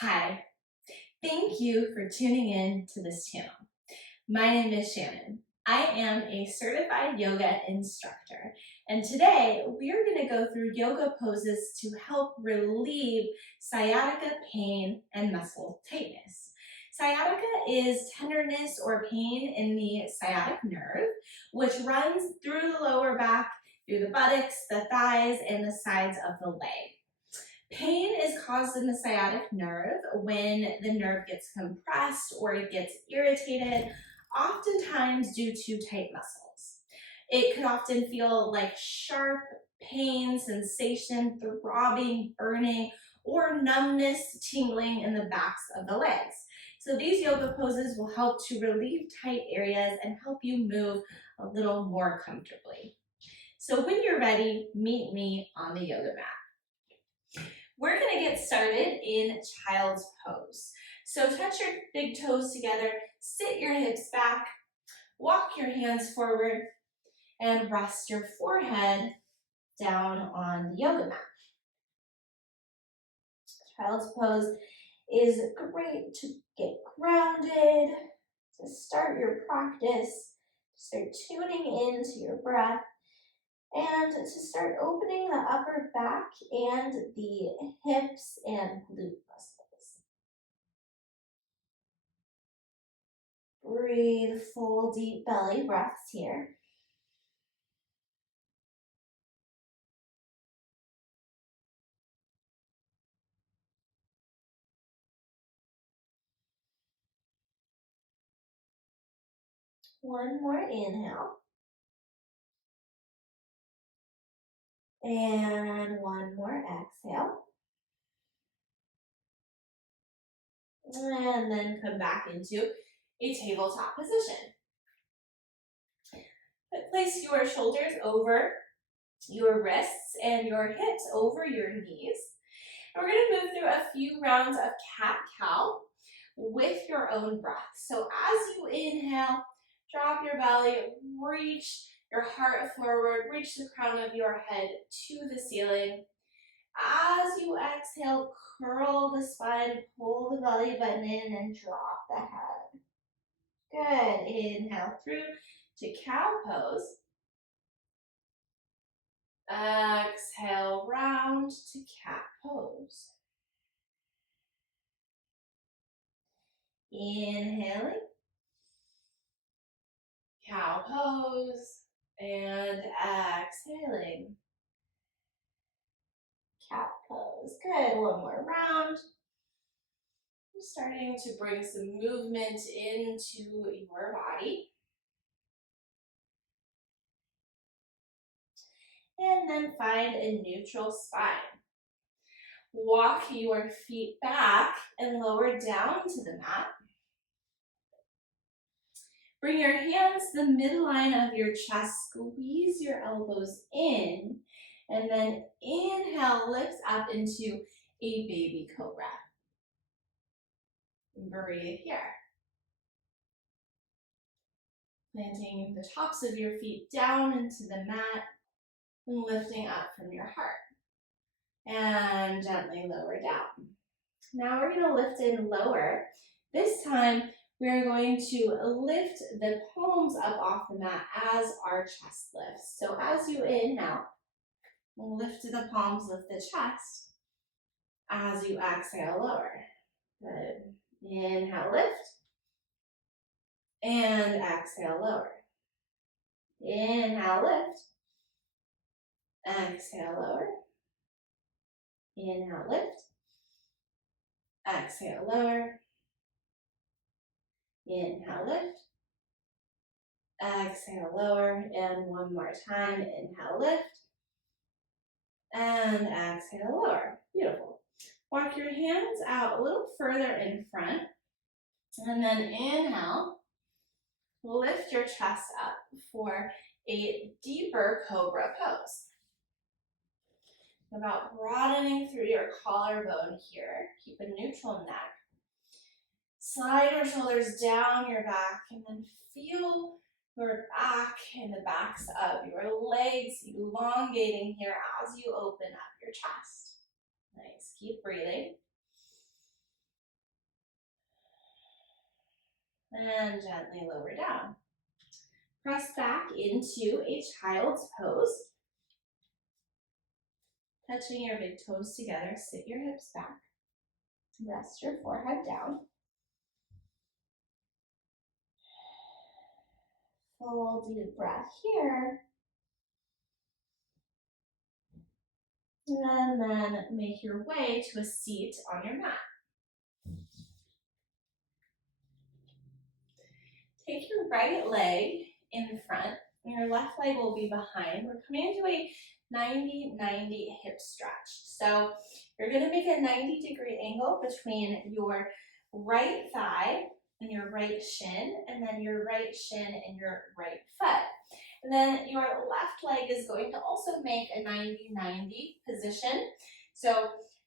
Hi, thank you for tuning in to this channel. My name is Shannon. I am a certified yoga instructor, and today we are going to go through yoga poses to help relieve sciatica pain and muscle tightness. Sciatica is tenderness or pain in the sciatic nerve, which runs through the lower back, through the buttocks, the thighs, and the sides of the leg. Pain is caused in the sciatic nerve when the nerve gets compressed or it gets irritated, oftentimes due to tight muscles. It could often feel like sharp pain, sensation, throbbing, burning, or numbness, tingling in the backs of the legs. So these yoga poses will help to relieve tight areas and help you move a little more comfortably. So when you're ready, meet me on the yoga mat. We're going to get started in child's pose. So touch your big toes together, sit your hips back, walk your hands forward, and rest your forehead down on the yoga mat. Child's pose is great to get grounded, to start your practice, to start tuning into your breath, and to start opening the upper back and the hips and glute muscles. Breathe full deep belly breaths here. One more inhale. And one more exhale. And then come back into a tabletop position. Place your shoulders over your wrists and your hips over your knees. And we're going to move through a few rounds of cat-cow with your own breath. So as you inhale, drop your belly, reach your heart forward, reach the crown of your head to the ceiling. As you exhale, curl the spine, pull the belly button in, and drop the head. Good. Inhale through to cow pose. Exhale, round to cat pose. Inhaling, cow pose, and exhaling, cat pose. Good. One more round. Starting to bring some movement into your body. And then find a neutral spine. Walk your feet back and lower down to the mat. Bring your hands to the midline of your chest, squeeze your elbows in, and then inhale, lift up into a baby cobra. Breathe here. Planting the tops of your feet down into the mat and lifting up from your heart. And gently lower down. Now we're going to lift in lower. This time we're going to lift the palms up off the mat as our chest lifts. So as you inhale, lift the palms, lift the chest. As you exhale, lower. Good. Inhale, lift. And exhale, lower. Inhale, lift. Exhale, lower. Inhale, lift. Exhale, lower. Inhale, lift. Exhale, lower. And one more time. Inhale, lift. And exhale, lower. Beautiful. Walk your hands out a little further in front. And then inhale. Lift your chest up for a deeper cobra pose. About broadening through your collarbone here. Keep a neutral neck. Slide your shoulders down your back and then feel your back and the backs of your legs elongating here as you open up your chest. Nice. Keep breathing. and gently lower down. Press back into a child's pose. Touching your big toes together, sit your hips back. Rest your forehead down. Full deep breath here. And then make your way to a seat on your mat. Take your right leg in front, and your left leg will be behind. We're coming into a 90-90 hip stretch. So you're going to make a 90-degree angle between your right thigh and your right shin, and then your right shin and your right foot. And then your left leg is going to also make a 90-90 position. So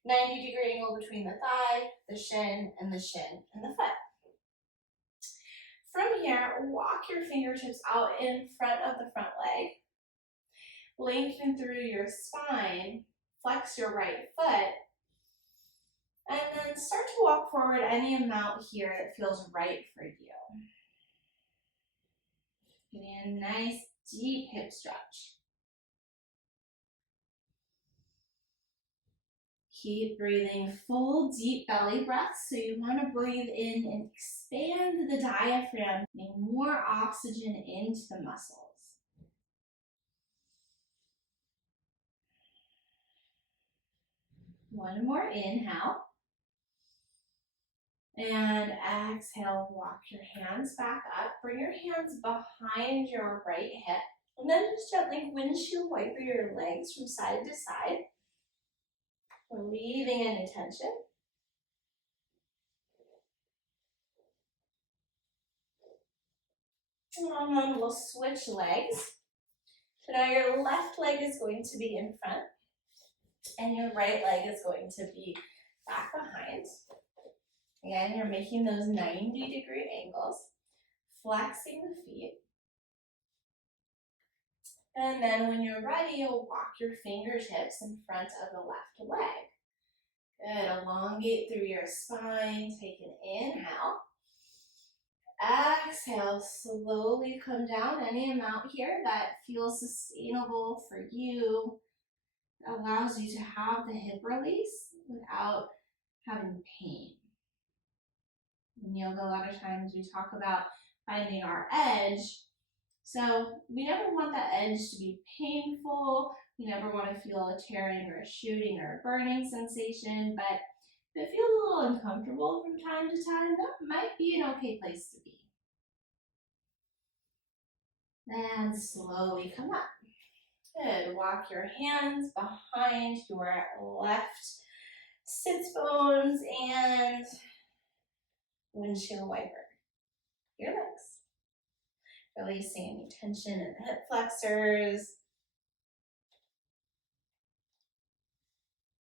90-degree angle between the thigh, the shin, and the foot. From here, walk your fingertips out in front of the front leg. Lengthen through your spine. Flex your right foot. And then start to walk forward any amount here that feels right for you. Getting a nice deep hip stretch. Keep breathing full deep belly breaths. So you want to breathe in and expand the diaphragm, getting more oxygen into the muscles. One more inhale. And exhale, walk your hands back up. Bring your hands behind your right hip. And then just gently windshield wiper your legs from side to side, relieving any tension. And then we'll switch legs. So now your left leg is going to be in front, and your right leg is going to be back behind. Again, you're making those 90-degree angles, flexing the feet. And then when you're ready, you'll walk your fingertips in front of the left leg. Good, elongate through your spine, take an inhale. Exhale, slowly come down any amount here that feels sustainable for you. It allows you to have the hip release without having pain. In yoga, a lot of times we talk about finding our edge. So we never want that edge to be painful. We never want to feel a tearing or a shooting or a burning sensation, but if it feels a little uncomfortable from time to time, that might be an okay place to be. And slowly come up. Good. Walk your hands behind your left sits bones and windshield wiper your legs. Releasing any tension in the hip flexors.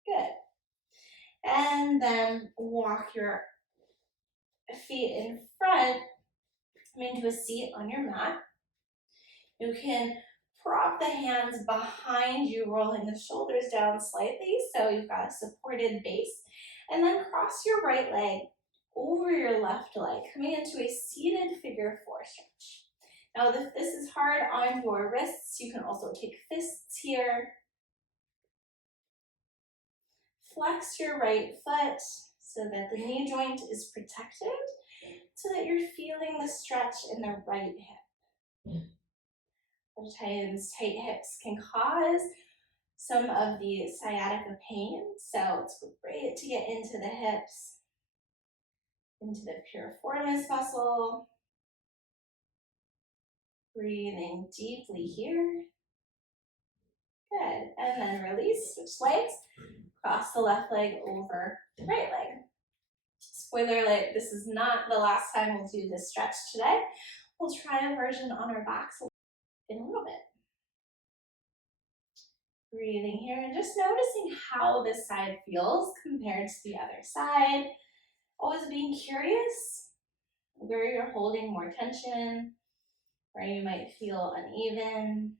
Good. And then walk your feet in front into a seat on your mat. You can prop the hands behind you, rolling the shoulders down slightly so you've got a supported base. And then cross your right leg over your left leg, coming into a seated figure four stretch. Now, if this is hard on your wrists, you can also take fists here. Flex your right foot so that the knee joint is protected, so that you're feeling the stretch in the right hip. Sometimes tight hips can cause some of the sciatica pain, so it's great to get into the hips, into the piriformis muscle. Breathing deeply here. Good, and then release, switch legs. Cross the left leg over the right leg. Spoiler alert, this is not the last time we'll do this stretch today. We'll try a version on our backs in a little bit. Breathing here and just noticing how this side feels compared to the other side. Always being curious where you're holding more tension, where you might feel uneven.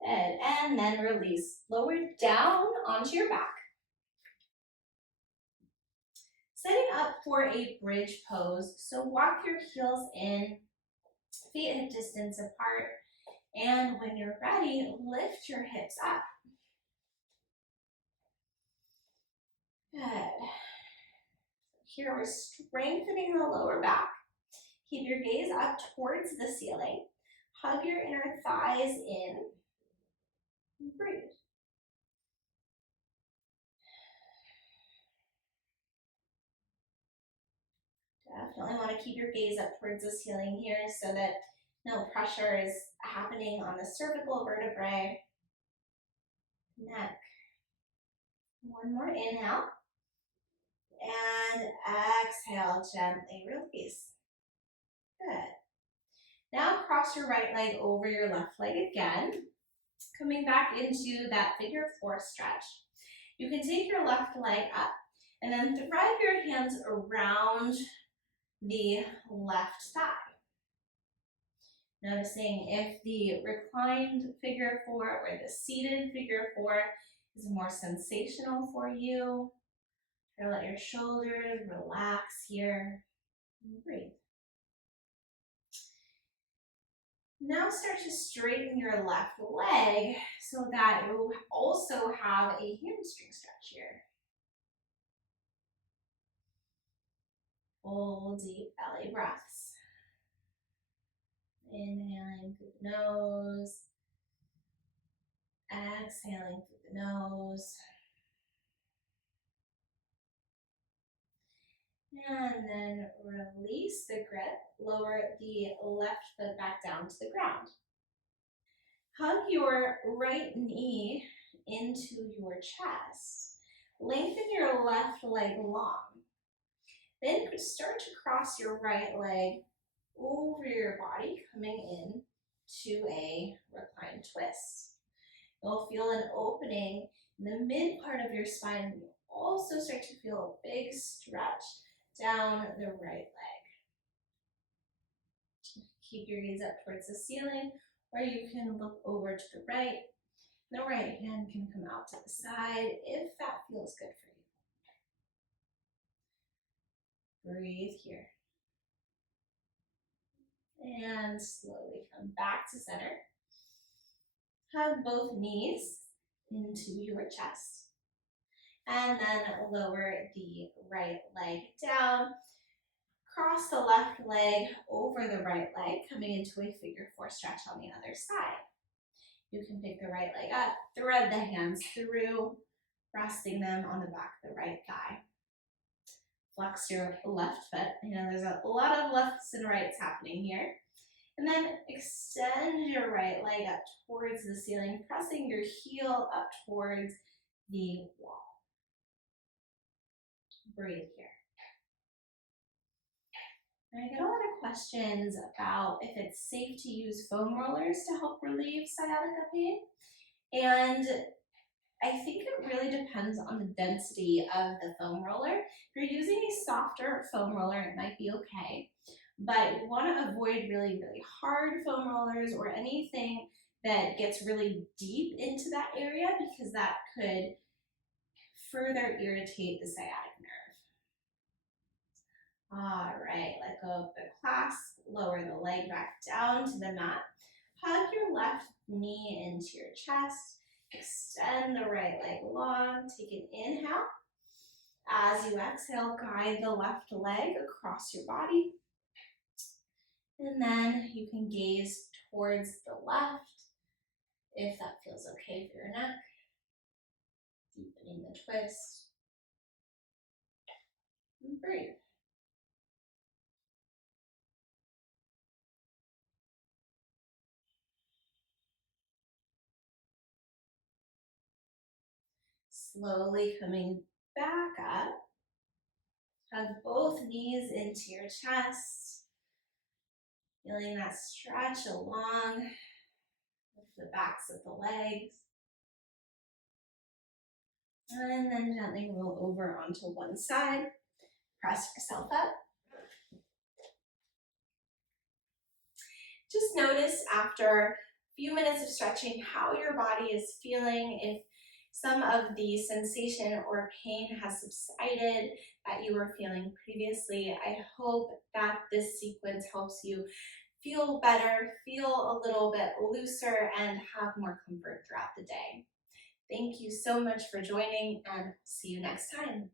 Good. And then release. Lower down onto your back. Setting up for a bridge pose. So walk your heels in, feet hip distance apart, and when you're ready, lift your hips up. Good. Here we're strengthening the lower back. Keep your gaze up towards the ceiling. Hug your inner thighs in. And breathe. Definitely want to keep your gaze up towards the ceiling here so that no pressure is happening on the cervical vertebrae, neck. One more inhale. And exhale, gently release. Good. Now cross your right leg over your left leg again. Coming back into that figure four stretch. You can take your left leg up and then thread your hands around the left thigh. Noticing if the reclined figure four or the seated figure four is more sensational for you. Try to let your shoulders relax here and breathe. Now start to straighten your left leg so that you also have a hamstring stretch here. Full deep belly breaths. Inhaling through the nose. Exhaling through the nose. And then release the grip. Lower the left foot back down to the ground. Hug your right knee into your chest. Lengthen your left leg long. Then start to cross your right leg over your body, coming in to a reclined twist. You'll feel an opening in the mid part of your spine. You'll also start to feel a big stretch down the right leg. Keep your gaze up towards the ceiling, or you can look over to the right. The right hand can come out to the side if that feels good for you. Breathe here. And slowly come back to center. Hug both knees into your chest. And then lower the right leg down. Cross the left leg over the right leg, coming into a figure four stretch on the other side. You can pick the right leg up, thread the hands through, resting them on the back of the right thigh. Flex your left foot. There's a lot of lefts and rights happening here. And then extend your right leg up towards the ceiling, pressing your heel up towards the wall. Breathe here. I get a lot of questions about if it's safe to use foam rollers to help relieve sciatica pain. And I think it really depends on the density of the foam roller. If you're using a softer foam roller, it might be okay. But you want to avoid really, really hard foam rollers or anything that gets really deep into that area because that could further irritate the sciatic nerve. All right, let go of the clasp, lower the leg back down to the mat. Hug your left knee into your chest. Extend the right leg long. Take an inhale. As you exhale, guide the left leg across your body. And then you can gaze towards the left if that feels okay for your neck. Deepening the twist. And breathe. Slowly coming back up. Hug both knees into your chest. Feeling that stretch along with the backs of the legs. And then gently roll over onto one side. Press yourself up. Just notice after a few minutes of stretching how your body is feeling. If some of the sensation or pain has subsided that you were feeling previously. I hope that this sequence helps you feel better, feel a little bit looser, and have more comfort throughout the day. Thank you so much for joining, and see you next time.